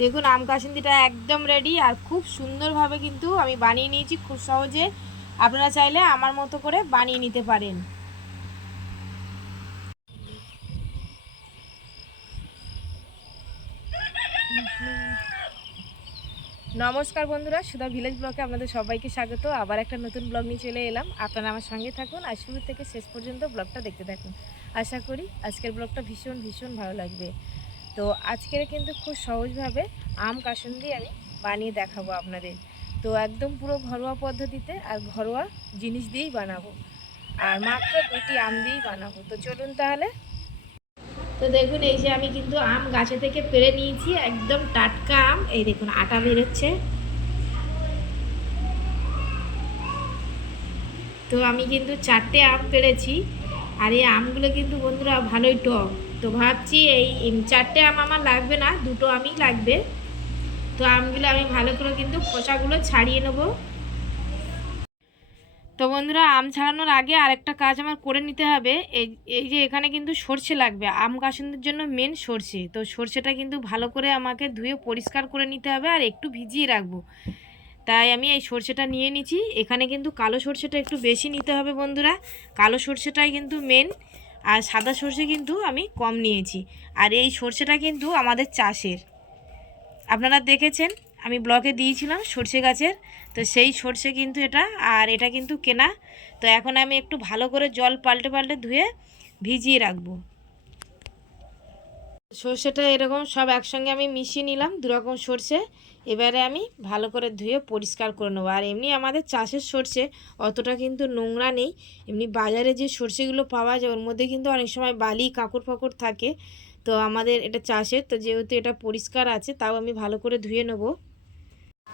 দেখুন, আম কাসুন্দিটা একদম রেডি আর খুব সুন্দরভাবে কিন্তু আমি বানিয়ে নিয়েছি, খুব সহজে। আপনারা চাইলে আমার মতো করে বানিয়ে নিতে পারেন। নমস্কার বন্ধুরা, সুধা ভিলেজ ব্লগে আপনাদের সবাইকে স্বাগত। আবার একটা নতুন ব্লগ নিয়ে চলে এলাম। আপনারা আমার সঙ্গে থাকুন আর শুরু থেকে শেষ পর্যন্ত ব্লগটা দেখতে থাকুন। আশা করি আজকের ব্লগটা ভীষণ ভীষণ ভালো লাগবে। তো আজকের কিন্তু খুব সহজভাবে আম কাসুন্দি আমি বানিয়ে দেখাবো আপনাদের। তো একদম পুরো ঘরোয়া পদ্ধতিতে আর ঘরোয়া জিনিস দিয়েই বানাবো। আর মাত্র দুটি আম দিয়েই বানাবো। তো চলুন তাহলে। তো দেখুন, এই যে আমি কিন্তু আম গাছে থেকে পেড়ে নিয়েছি, একদম টাটকা আম। এই দেখুন, আটা বেরোচ্ছে। তো আমি কিন্তু চারটে আম পেড়েছি আর এই আমগুলো কিন্তু বন্ধুরা ভালোই টক। তো ভাবছি এই চারটে আম আমার লাগবে না, দুটো আমই লাগবে। তো আমগুলো আমি ভালো করে কিন্তু খোসাগুলো ছাড়িয়ে নেব। তো বন্ধুরা, আম ছাড়ানোর আগে আরেকটা কাজ আমার করে নিতে হবে। এই এই যে এখানে কিন্তু সর্ষে লাগবে, আম কাসুন্দের জন্য মেন সর্ষে। তো সর্ষেটা কিন্তু ভালো করে আমাকে ধুয়ে পরিষ্কার করে নিতে হবে আর একটু ভিজিয়ে রাখব। তাই আমি এই সর্ষেটা নিয়ে নিচ্ছি। এখানে কিন্তু কালো সর্ষেটা একটু বেশি নিতে হবে বন্ধুরা। কালো সর্ষেটাই কিন্তু মেন আর সাদা সর্ষে কিন্তু আমি কম নিয়েছি। আর এই সর্ষেটা কিন্তু আমাদের চাষের। আপনারা দেখেছেন, আমি ব্লকে দিয়েছিলাম সর্ষে গাছের, তো সেই সর্ষে কিন্তু এটা, আর এটা কিন্তু কেনা। তো এখন আমি একটু ভালো করে জল পাল্টে পাল্টে ধুয়ে ভিজিয়ে রাখব। সর্ষেটা এরকম সব একসঙ্গে আমি মিশিয়ে নিলাম দুরকম সর্ষে। এবারে আমি ভালো করে ধুয়ে পরিষ্কার করে নেব। আর এমনি আমাদের চাষের সর্ষে অতটা কিন্তু নোংরা নেই। এমনি বাজারে যে সর্ষেগুলো পাওয়া যায়, ওর মধ্যে কিন্তু অনেক সময় বালি, কাঁকড় ফাকড় থাকে। তো আমাদের এটা চাষের, তো যেহেতু এটা পরিষ্কার আছে, তাও আমি ভালো করে ধুয়ে নেব।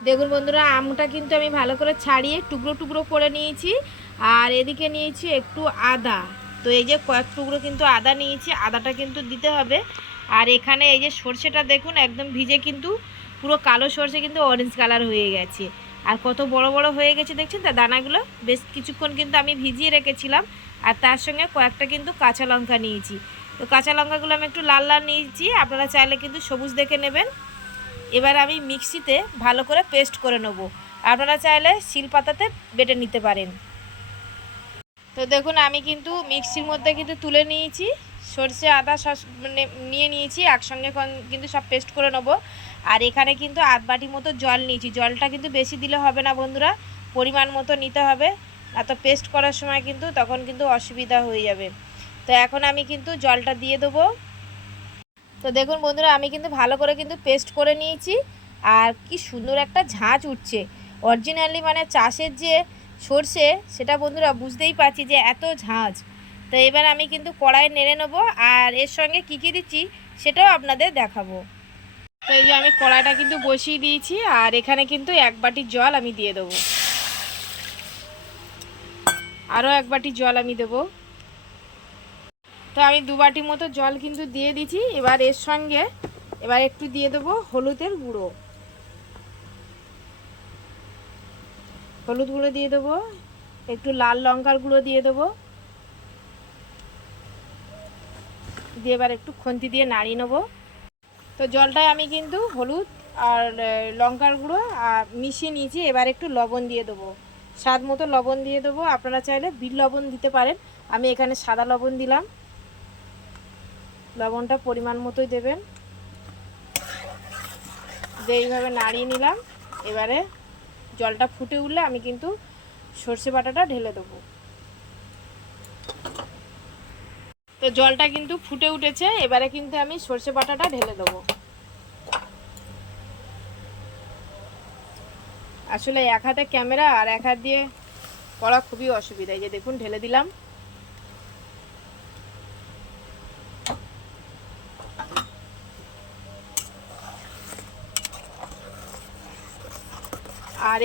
দেখুন বন্ধুরা, আমটা কিন্তু আমি ভালো করে ছাড়িয়ে টুকরো টুকরো করে নিয়েছি। আর এদিকে নিয়েছি একটু আদা। তো এই যে কয়েক টুকরো কিন্তু আদা নিয়েছি, আদাটা কিন্তু দিতে হবে। আর এখানে এই যে সর্ষেটা দেখুন, একদম ভিজে কিন্তু পুরো কালো সর্ষে কিন্তু অরেঞ্জ কালার হয়ে গেছে। আর কত বড় বড় হয়ে গেছে দেখছেন তা দানাগুলো? বেশ কিছুক্ষণ কিন্তু আমি ভিজিয়ে রেখেছিলাম। আর তার সঙ্গে কয়েকটা কিন্তু কাঁচা লঙ্কা নিয়েছি। তো কাঁচা লঙ্কাগুলো আমি একটু লাল লাল নিয়েছি, আপনারা চাইলে কিন্তু সবুজ দেখে নেবেন। এবার আমি মিক্সিতে ভালো করে পেস্ট করে নেব। আপনারা চাইলে শিলপাতাতে বেটে নিতে পারেন। তো দেখুন, আমি কিন্তু মিক্সির মধ্যে কিন্তু তুলে নিয়েছি। সর্ষে, আদা, সস মানে নিয়ে নিয়েছি, একসঙ্গে কিন্তু সব পেস্ট করে নেব। আর এখানে কিন্তু আধ বাটি মতো জল নিয়েছি। জলটা কিন্তু বেশি দিলে হবে না বন্ধুরা, পরিমাণ মতো নিতে হবে। এত পেস্ট করার সময় কিন্তু তখন কিন্তু অসুবিধা হয়ে যাবে। তো এখন আমি কিন্তু জলটা দিয়ে দেবো। তো দেখুন বন্ধুরা, আমি কিন্তু ভালো করে কিন্তু পেস্ট করে নিয়েছি। আর কি সুন্দর একটা ঝাঁচ উঠছে। অরিজিনালি মানে চাষের যে সর্ষে, সেটা বন্ধুরা বুঝতেই পারছি যে এত ঝাঁঝ তো এবার আমি কিন্তু কড়াই নেড়ে নেব আর এর সঙ্গে কী কী দিচ্ছি সেটাও আপনাদের দেখাবো। তো এই যে আমি কড়াইটা কিন্তু বসিয়ে দিয়েছি আর এখানে কিন্তু এক বাটি জল আমি দিয়ে দেবো। আরও এক বাটি জল আমি দেবো। তো আমি দু বাটি মতো জল কিন্তু দিয়ে দিচ্ছি এবার এর সঙ্গে এবার একটু দিয়ে দেবো হলুদের গুঁড়ো। হলুদ গুঁড়ো দিয়ে দেবো, একটু লাল লঙ্কার গুঁড়ো দিয়ে দেবো। দিয়ে এবার একটু খন্তি দিয়ে নাড়িয়ে নেব। তো জলটায় আমি কিন্তু হলুদ আর লঙ্কার গুঁড়ো আর মিশিয়ে নিয়েছি, এবার একটু লবণ দিয়ে দেবো। স্বাদ মতো লবণ দিয়ে দেবো, আপনারা চাইলে বিট লবণ দিতে পারেন। আমি এখানে সাদা লবণ দিলাম। লবণটা পরিমাণ মতোই দেবেন। দিয়ে এইভাবে নাড়িয়ে নিলাম। এবারে জলটা ফুটে উঠলে আমি কিন্তু সর্ষে বাটাটা ঢেলে দেবো। তো জলটা কিন্তু ফুটে উঠেছে, এবারে কিন্তু আমি সর্ষে বাটাটা ঢেলে দেবো। আসলে এক হাতে ক্যামেরা আর এক হাত দিয়ে করা খুবই অসুবিধা, এই যে দেখুন ঢেলে দিলাম।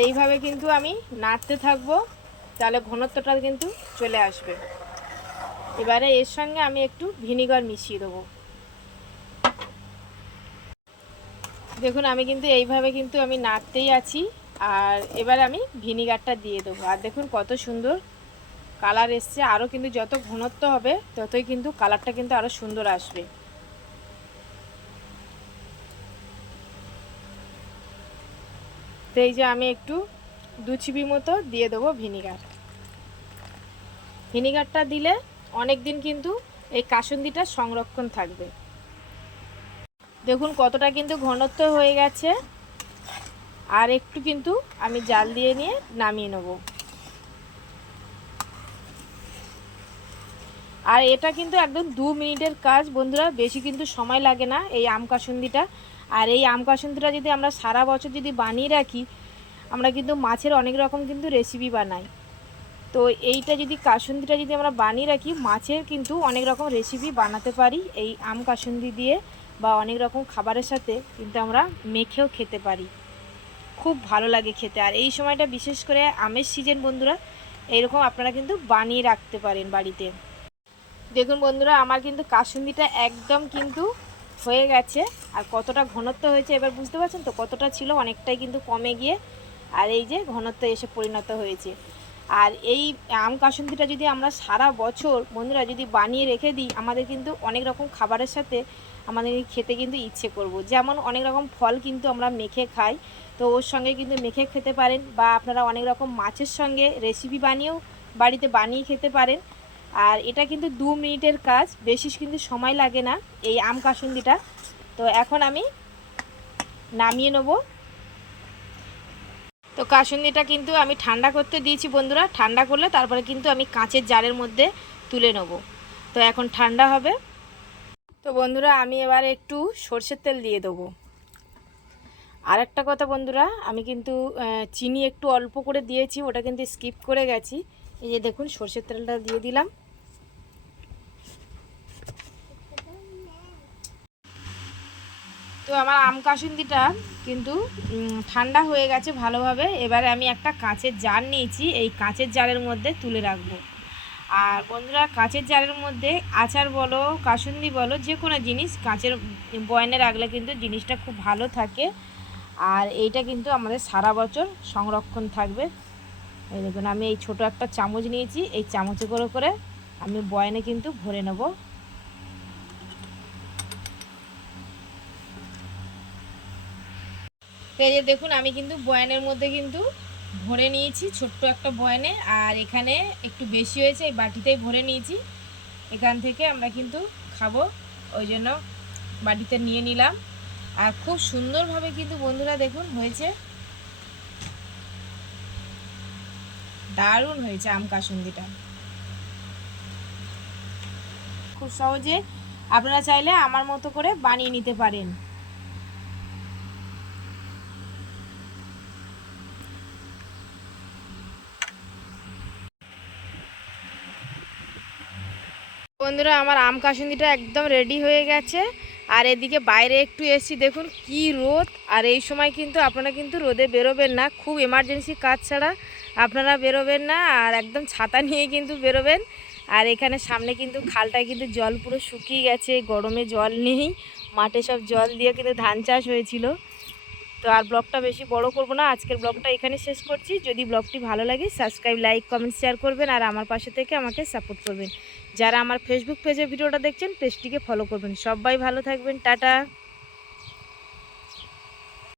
এইভাবে কিন্তু আমি নাড়তে থাকব, তাহলে ঘনত্বটা কিন্তু চলে আসবে। এবারে এর সঙ্গে আমি একটু ভিনিগার মিশিয়ে দেবো। দেখুন, আমি কিন্তু এইভাবে কিন্তু আমি নাড়তেই আছি, আর এবার আমি ভিনিগারটা দিয়ে দেবো। আর দেখুন, কত সুন্দর কালার এসছে। আরও কিন্তু যত ঘনত্ব হবে, ততই কিন্তু কালারটা কিন্তু আরও সুন্দর আসবে। তো এই যে আমি একটু দু চিবি মতো দিয়ে দেবো ভিনিগার। ভিনিগারটা দিলে অনেক দিন কিন্তু এই কাসুন্দিটা সংরক্ষণ থাকবে। দেখুন কতটা কিন্তু ঘনত্ব হয়ে গেছে। আর একটু কিন্তু আমি জাল দিয়ে নিয়ে নামিয়ে নেব। আর এটা কিন্তু একদম দু মিনিটের কাজ। বন্ধুরা, বেশি কিন্তু সময় লাগে না এই আম কাসুন্দিটা। আর এই আম কাসুন্দিটা যদি আমরা সারা বছর যদি বানিয়ে রাখি, আমরা কিন্তু মাছের অনেক রকম কিন্তু রেসিপি বানাই। তো এইটা যদি কাসুন্দিটা যদি আমরা বানিয়ে রাখি, মাছের কিন্তু অনেক রকম রেসিপি বানাতে পারি এই আম কাসুন্দি দিয়ে বা অনেক রকম খাবারের সাথে কিন্তু আমরা মেখেও খেতে পারি। খুব ভালো লাগে খেতে। আর এই সময়টা বিশেষ করে আমের সিজন বন্ধুরা, এইরকম আপনারা কিন্তু বানিয়ে রাখতে পারেন বাড়িতে। দেখুন বন্ধুরা, আমার কিন্তু কাসুন্দিটা একদম কিন্তু হয়ে গেছে। আর কতটা ঘনত্ব হয়েছে এবার বুঝতে পারছেন তো? কতটা ছিল অনেকটাই কিন্তু কমে গিয়ে আর এই যে ঘনত্ব এসে পরিণত হয়েছে। আর এই আম কাসুন্দিটা যদি আমরা সারা বছর বন্ধুরা যদি বানিয়ে রেখে দিই, আমাদের কিন্তু অনেক রকম খাবারের সাথে আমাদের খেতে কিন্তু ইচ্ছে করব। যেমন অনেক রকম ফল কিন্তু আমরা মেখে খাই। তো ওর সঙ্গে কিন্তু মেখে খেতে পারেন বা আপনারা অনেক রকম মাছের সঙ্গে রেসিপি বানিয়েও বাড়িতে বানিয়ে খেতে পারেন। আর এটা কিন্তু দু মিনিটের কাজ, বেশি কিন্তু সময় লাগে না এই আম কাসুন্দিটা। তো এখন আমি নামিয়ে নেব। তো কাসুন্দিটা কিন্তু আমি ঠান্ডা করতে দিয়েছি বন্ধুরা, ঠান্ডা করলে তারপরে কিন্তু আমি কাঁচের জারের মধ্যে তুলে নেব। তো এখন ঠান্ডা হবে। তো বন্ধুরা, আমি এবার একটু সর্ষের তেল দিয়ে দেবো। আর একটা কথা বন্ধুরা, আমি কিন্তু চিনি একটু অল্প করে দিয়েছি, ওটা কিন্তু স্কিপ করে গেছি। এই যে দেখুন, সর্ষের তেলটা দিয়ে দিলাম। তো আমার আম কাসুন্দিটা কিন্তু ঠান্ডা হয়ে গেছে ভালোভাবে। এবারে আমি একটা কাঁচের জার নিয়েছি। এই কাঁচের জারের মধ্যে তুলে রাখব। আর বন্ধুরা, কাঁচের জারের মধ্যে আচার বলো, কাসুন্দি বলো, যে কোনো জিনিস কাঁচের বয়নে রাখলে কিন্তু জিনিসটা খুব ভালো থাকে। আর এইটা কিন্তু আমাদের সারা বছর সংরক্ষণ থাকবে। এই দেখুন, আমি এই ছোট একটা চামচ নিয়েছি। এই চামচে করে করে আমি বয়নে কিন্তু ভরে নেব। যে দেখুন, আমি কিন্তু বয়ানের মধ্যে কিন্তু ভরে নিয়েছি ছোট্ট একটা বয়ানে। আর এখানে একটু বেশি হয়েছে, এই বাটিতেই ভরে নিয়েছি। এখান থেকে আমরা কিন্তু খাব, ওই জন্য বাটিতে নিয়ে নিলাম। আর খুব সুন্দরভাবে কিন্তু বন্ধুরা দেখুন হয়েছে। দারুণ হয়েছে আম কাসুন্দিটা। খুব সহজে আপনারা চাইলে আমার মতো করে বানিয়ে নিতে পারেন। বন্ধুরা, আমার আম কাসুন্দিটা একদম রেডি হয়ে গেছে। আর এদিকে বাইরে একটু এসছি, দেখুন কি রোদ। আর এই সময় কিন্তু আপনারা কিন্তু রোদে বেরোবেন না, খুব এমার্জেন্সি কাজ ছাড়া। আপনারা বেরোবেন না, আর একদম ছাতা নিয়ে কিন্তু বেরোবেন। আর এখানে সামনে কিন্তু খালটায় কিন্তু জল পুরো শুকিয়ে গেছে, গরমে জল নেই, মাঠে সব জল দিয়ে কিন্তু ধান চাষ হয়েছিল। তো আর ব্লগটা বেশি বড় করব না, আজকের ব্লগটা এখানে শেষ করছি। যদি ব্লগটি ভালো লাগে সাবস্ক্রাইব লাইক কমেন্ট শেয়ার করবেন, আর আমার পাশে থেকে আমাকে সাপোর্ট করবেন। যারা আমার ফেসবুক পেজে ভিডিওটা দেখছেন পেজটিকে ফলো করবেন। সবাই ভালো থাকবেন, টাটা।